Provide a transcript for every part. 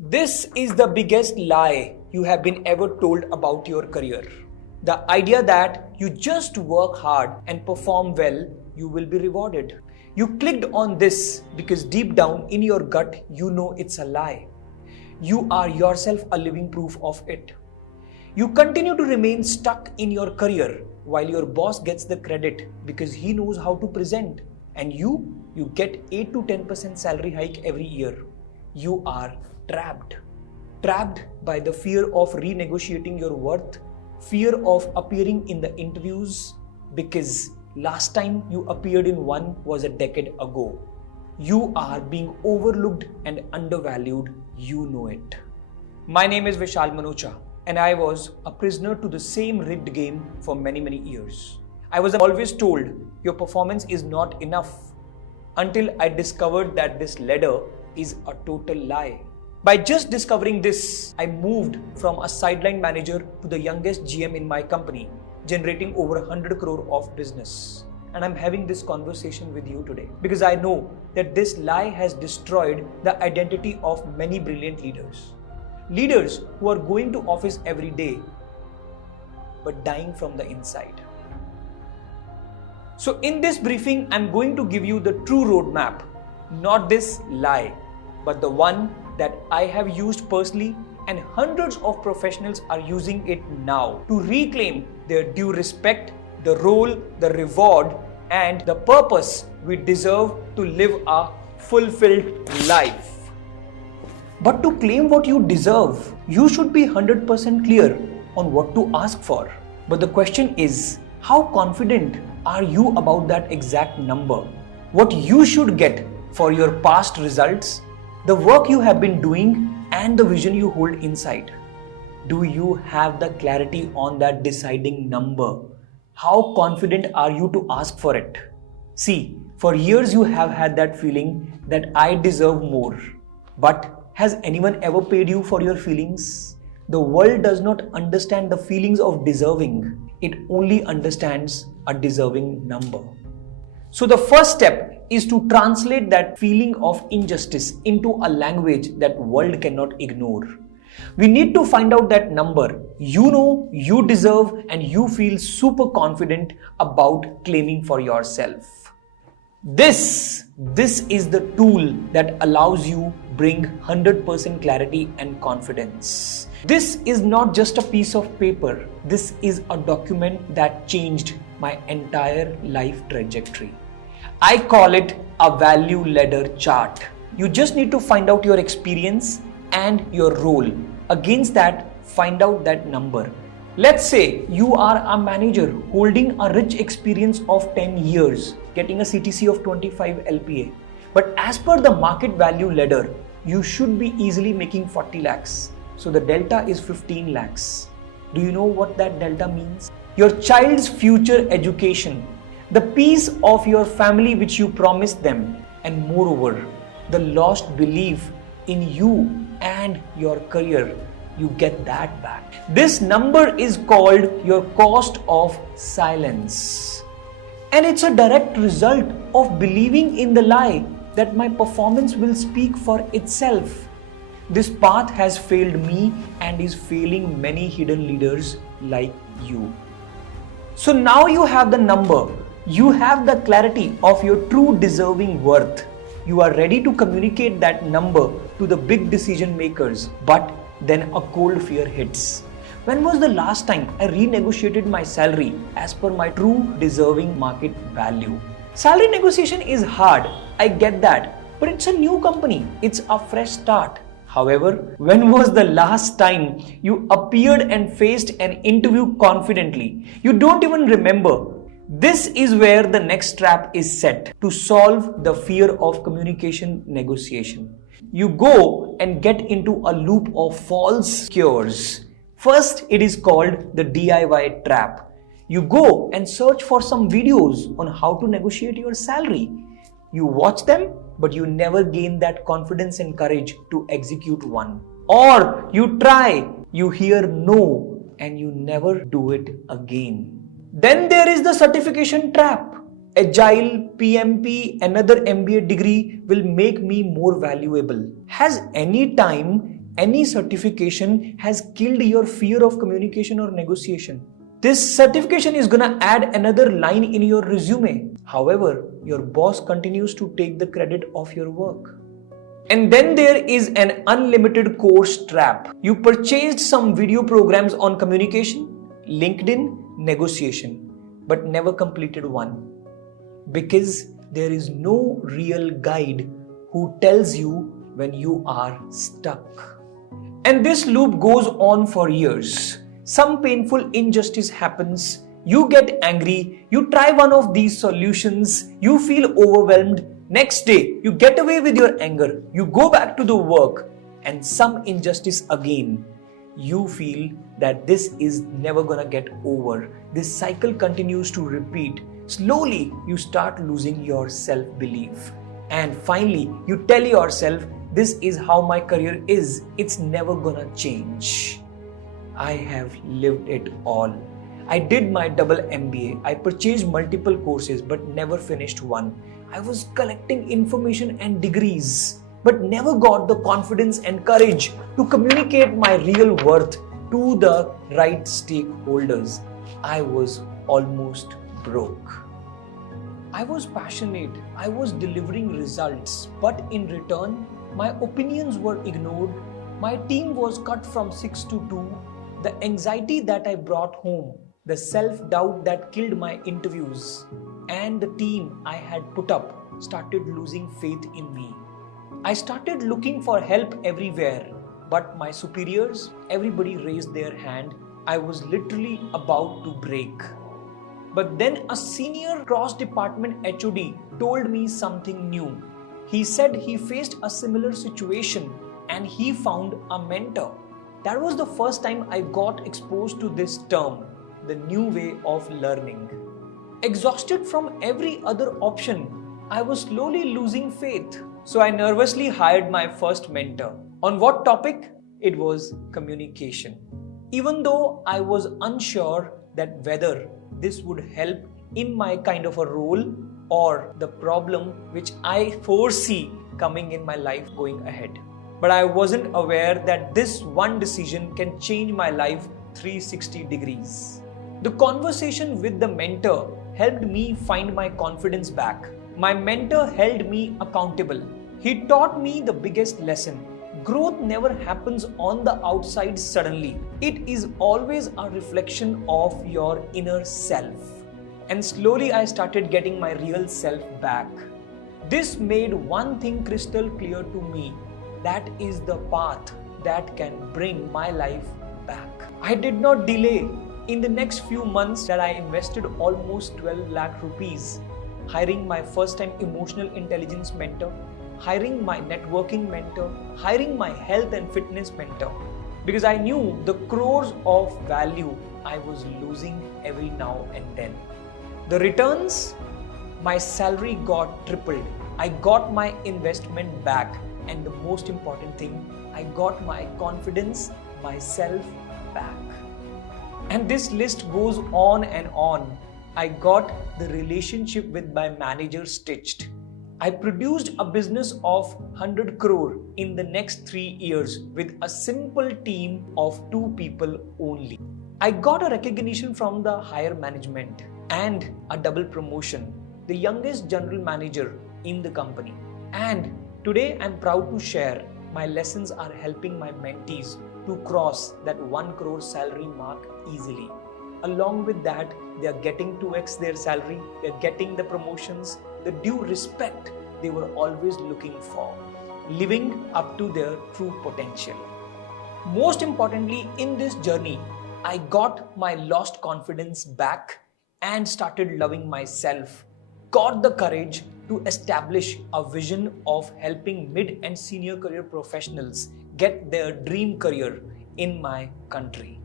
This is the biggest lie you have been ever told about your career. The idea that you just work hard and perform well, you will be rewarded. You clicked on this because deep down in your gut, you know it's a lie. You are yourself a living proof of it. You continue to remain stuck in your career while your boss gets the credit because he knows how to present, and you get 8 to 10% salary hike every year. You are trapped by the fear of renegotiating your worth, fear of appearing in the interviews because last time you appeared in one was a decade ago. You are being overlooked and undervalued, you know it. My name is Vishal Manocha, and I was a prisoner to the same rigged game for many years. I was always told your performance is not enough until I discovered that this ladder is a total lie. By just discovering this, I moved from a sideline manager to the youngest GM in my company, generating over 100 crore of business. And I'm having this conversation with you today because I know that this lie has destroyed the identity of many brilliant leaders. Leaders who are going to office every day but dying from the inside. So in this briefing, I'm going to give you the true roadmap, not this lie, but the one that I have used personally and hundreds of professionals are using it now to reclaim their due respect, the role, the reward, and the purpose we deserve to live a fulfilled life. But to claim what you deserve, you should be 100% clear on what to ask for. But the question is, how confident are you about that exact number? What you should get for your past results, the work you have been doing, and the vision you hold inside? Do you have the clarity on that deciding number? How confident are you to ask for it? See, for years you have had that feeling that I deserve more. But has anyone ever paid you for your feelings? The world does not understand the feelings of deserving. It only understands a deserving number. So the first step is to translate that feeling of injustice into a language that world cannot ignore. We need to find out that number you know you deserve and you feel super confident about claiming for yourself. This is the tool that allows you bring 100% clarity and confidence. This is not just a piece of paper. This is a document that changed my entire life trajectory. I call it a value ladder chart. You just need to find out your experience and your role. Against that, find out that number. Let's say you are a manager holding a rich experience of 10 years, getting a CTC of 25 LPA. But as per the market value ladder, you should be easily making 40 lakhs. So the delta is 15 lakhs. Do you know what that delta means? Your child's future education, the peace of your family which you promised them, and moreover, the lost belief in you and your career, you get that back. This number is called your cost of silence. And it's a direct result of believing in the lie that my performance will speak for itself. This path has failed me and is failing many hidden leaders like you. So now you have the number. You have the clarity of your true deserving worth. You are ready to communicate that number to the big decision makers, but then a cold fear hits. When was the last time I renegotiated my salary as per my true deserving market value? Salary negotiation is hard, I get that, but it's a new company, it's a fresh start. However, when was the last time you appeared and faced an interview confidently? You don't even remember. This is where the next trap is set to solve the fear of communication negotiation. You go and get into a loop of false cures. First, it is called the DIY trap. You go and search for some videos on how to negotiate your salary. You watch them, but you never gain that confidence and courage to execute one. Or you try, you hear no, and you never do it again. Then there is the certification trap. Agile, PMP, another MBA degree will make me more valuable. Has any time any certification has killed your fear of communication or negotiation. This certification is gonna add another line in your resume. However, your boss continues to take the credit of your work. And then there is an unlimited course trap. You purchased some video programs on communication, LinkedIn, negotiation, but never completed one. Because there is no real guide who tells you when you are stuck. And this loop goes on for years. Some painful injustice happens, you get angry, you try one of these solutions, you feel overwhelmed. Next day, you get away with your anger, you go back to the work, and some injustice again. You feel that this is never gonna get over. This cycle continues to repeat. Slowly, you start losing your self-belief. And finally, you tell yourself, this is how my career is. It's never gonna change. I have lived it all. I did my double MBA. I purchased multiple courses but never finished one. I was collecting information and degrees but never got the confidence and courage to communicate my real worth to the right stakeholders. I was almost broke. I was passionate. I was delivering results, but in return, my opinions were ignored. My team was cut from 6 to 2. The anxiety that I brought home, the self-doubt that killed my interviews, and the team I had put up started losing faith in me. I started looking for help everywhere, but my superiors, everybody raised their hand. I was literally about to break. But then a senior cross-department HOD told me something new. He said he faced a similar situation and he found a mentor. That was the first time I got exposed to this term, the new way of learning. Exhausted from every other option, I was slowly losing faith. So I nervously hired my first mentor. On what topic? It was communication. Even though I was unsure that whether this would help in my kind of a role or the problem which I foresee coming in my life going ahead. But I wasn't aware that this one decision can change my life 360 degrees. The conversation with the mentor helped me find my confidence back. My mentor held me accountable. He taught me the biggest lesson. Growth never happens on the outside suddenly. It is always a reflection of your inner self. And slowly I started getting my real self back. This made one thing crystal clear to me. That is the path that can bring my life back. I did not delay. In the next few months that I invested almost 12 lakh rupees, hiring my first time emotional intelligence mentor, hiring my networking mentor, hiring my health and fitness mentor, because I knew the crores of value I was losing every now and then. The returns, my salary got tripled. I got my investment back. And the most important thing, I got my confidence, myself back. And this list goes on and on. I got the relationship with my manager stitched. I produced a business of 100 crore in the next 3 years with a simple team of 2 people only. I got a recognition from the higher management and a double promotion, the youngest general manager in the company. And today I'm proud to share my lessons are helping my mentees to cross that 1 crore salary mark easily. Along with that, they are getting 2x their salary, they are getting the promotions, the due respect they were always looking for, living up to their true potential. Most importantly, in this journey, I got my lost confidence back and started loving myself, got the courage to establish a vision of helping mid and senior career professionals get their dream career in my country,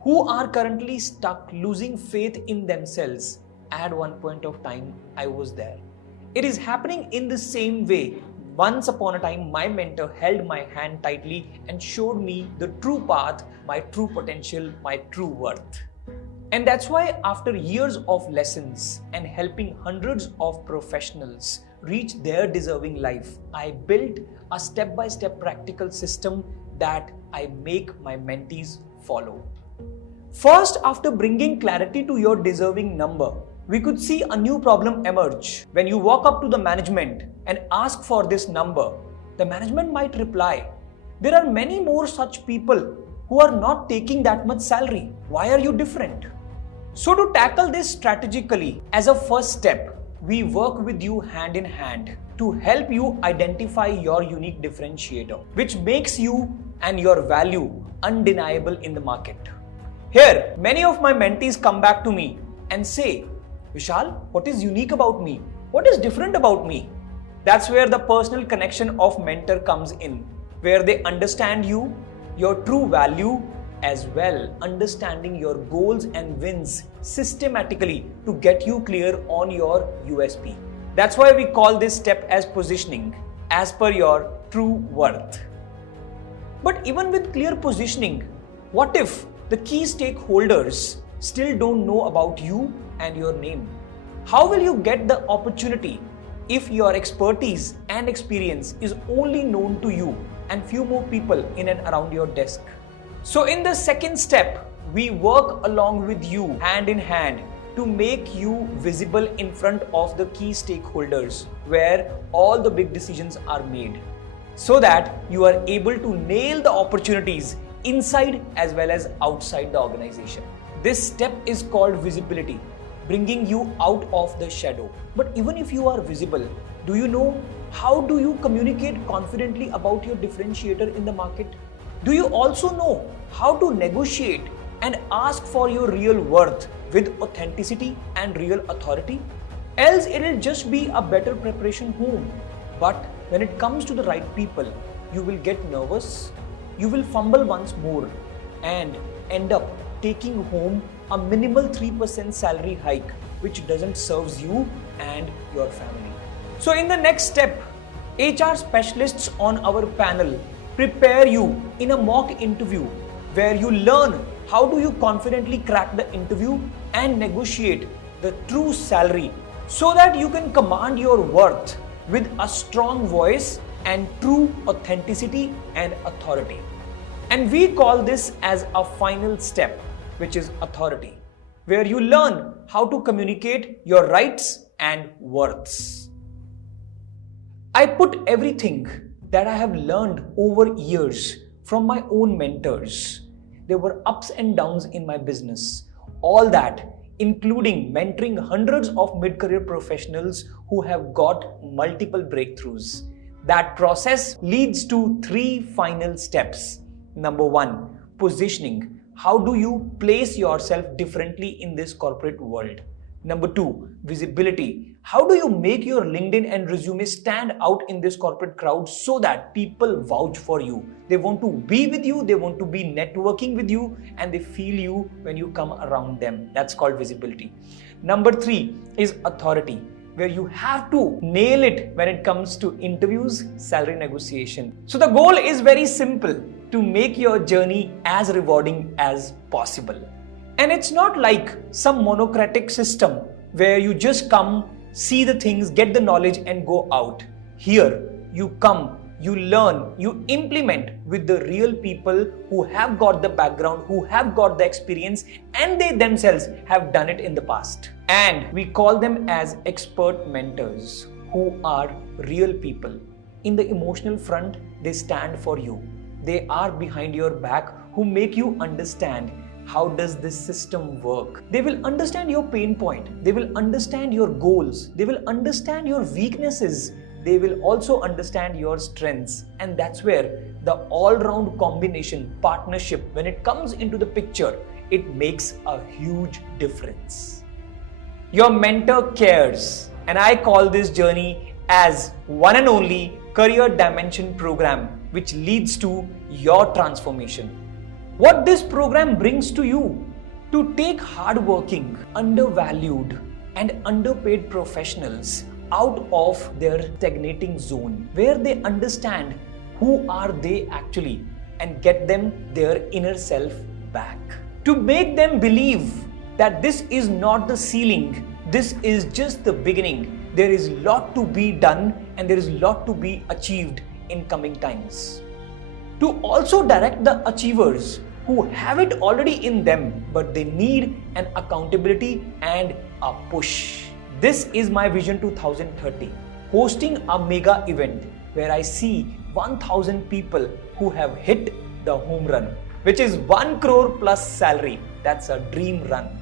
who are currently stuck losing faith in themselves. At one point of time, I was there. It is happening in the same way. Once upon a time, my mentor held my hand tightly and showed me the true path, my true potential, my true worth. And that's why after years of lessons and helping hundreds of professionals reach their deserving life, I built a step-by-step practical system that I make my mentees follow. First, after bringing clarity to your deserving number, we could see a new problem emerge. When you walk up to the management and ask for this number, the management might reply, "There are many more such people who are not taking that much salary. Why are you different?" So to tackle this strategically, as a first step, we work with you hand in hand to help you identify your unique differentiator, which makes you and your value undeniable in the market. Here, many of my mentees come back to me and say, "Vishal, what is unique about me? What is different about me?" That's where the personal connection of mentor comes in, where they understand you, your true value, as well understanding your goals and wins systematically to get you clear on your USP. That's why we call this step as positioning, as per your true worth. But even with clear positioning, what if the key stakeholders still don't know about you and your name? How will you get the opportunity if your expertise and experience is only known to you and few more people in and around your desk? So in the second step, we work along with you hand in hand to make you visible in front of the key stakeholders where all the big decisions are made, so that you are able to nail the opportunities inside as well as outside the organization. This step is called visibility, bringing you out of the shadow. But even if you are visible, do you know how do you communicate confidently about your differentiator in the market? Do you also know how to negotiate and ask for your real worth with authenticity and real authority? Else it'll just be a better preparation home. But when it comes to the right people, you will get nervous, you will fumble once more and end up taking home a minimal 3% salary hike, which doesn't serve you and your family. So in the next step, HR specialists on our panel prepare you in a mock interview where you learn how do you confidently crack the interview and negotiate the true salary so that you can command your worth with a strong voice and true authenticity and authority. And we call this as a final step, which is authority, where you learn how to communicate your rights and worths. I put everything that I have learned over years from my own mentors. There were ups and downs in my business. All that, including mentoring hundreds of mid-career professionals who have got multiple breakthroughs. That process leads to 3 final steps. Number 1, positioning. How do you place yourself differently in this corporate world? Number 2, visibility. How do you make your LinkedIn and resume stand out in this corporate crowd so that people vouch for you? They want to be with you, they want to be networking with you, and they feel you when you come around them. That's called visibility. Number 3 is authority, where you have to nail it when it comes to interviews, salary negotiation. So the goal is very simple, to make your journey as rewarding as possible. And it's not like some monocratic system where you just come, see the things, get the knowledge and go out. Here, you come, you learn, you implement with the real people who have got the background, who have got the experience, and they themselves have done it in the past. And we call them as expert mentors, who are real people. In the emotional front, they stand for you. They are behind your back, who make you understand how does this system work. They will understand your pain point. They will understand your goals. They will understand your weaknesses. They will also understand your strengths. And that's where the all-round combination, partnership, when it comes into the picture, it makes a huge difference. Your mentor cares. And I call this journey as one and only Career Dimension program, which leads to your transformation. What this program brings to you, to take hardworking, undervalued and underpaid professionals out of their stagnating zone, where they understand who are they actually and get them their inner self back. To make them believe that this is not the ceiling, this is just the beginning. There is a lot to be done and there is a lot to be achieved in coming times. to also direct the achievers who have it already in them, but they need an accountability and a push. This is my Vision 2030, hosting a mega event where I see 1000 people who have hit the home run, which is 1 crore plus salary. That's a dream run.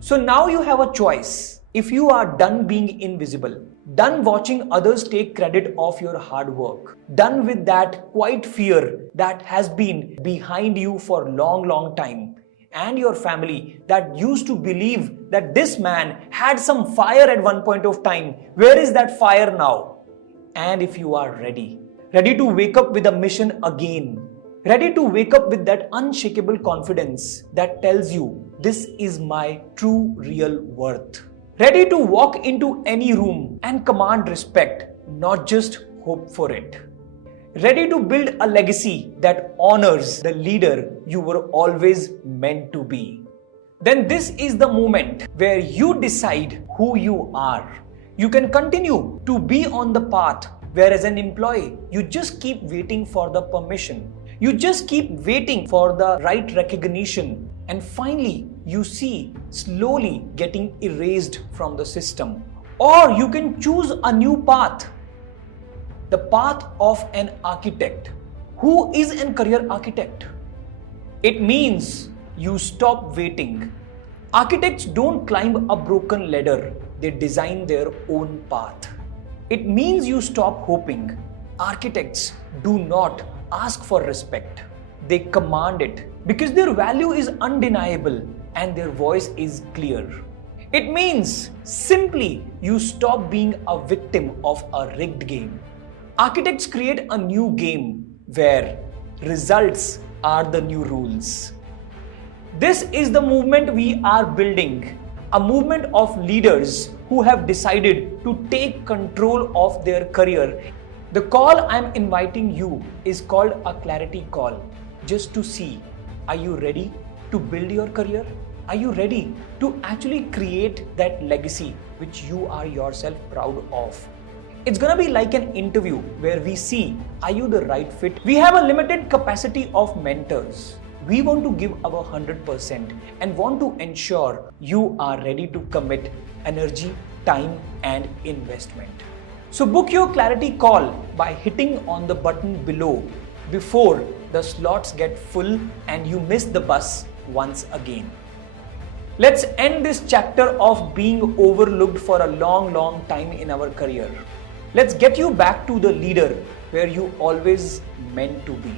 So now you have a choice. If you are done being invisible, done watching others take credit of your hard work, done with that quiet fear that has been behind you for long time, and your family that used to believe that this man had some fire at one point of time, where is that fire now? And if you are ready to wake up with a mission again, ready to wake up with that unshakable confidence that tells you this is my true real worth. Ready to walk into any room and command respect, not just hope for it. Ready to build a legacy that honors the leader you were always meant to be. Then this is the moment where you decide who you are. You can continue to be on the path where as an employee, you just keep waiting for the permission. You just keep waiting for the right recognition, and finally you see slowly getting erased from the system. Or you can choose a new path, the path of an architect. Who is a career architect? It means you stop waiting. Architects don't climb a broken ladder, they design their own path. It means you stop hoping. Architects do not ask for respect. They command it because their value is undeniable and their voice is clear. It means simply you stop being a victim of a rigged game. Architects create a new game where results are the new rules. This is the movement we are building, a movement of leaders who have decided to take control of their career. The call I'm inviting you is called a clarity call, just to see, are you ready to build your career? Are you ready to actually create that legacy which you are yourself proud of? It's gonna be like an interview where we see, are you the right fit? We have a limited capacity of mentors. We want to give our 100% and want to ensure you are ready to commit energy, time and investment. So book your clarity call by hitting on the button below before the slots get full and you miss the bus once again. Let's end this chapter of being overlooked for a long time in our career. Let's get you back to the leader where you always meant to be.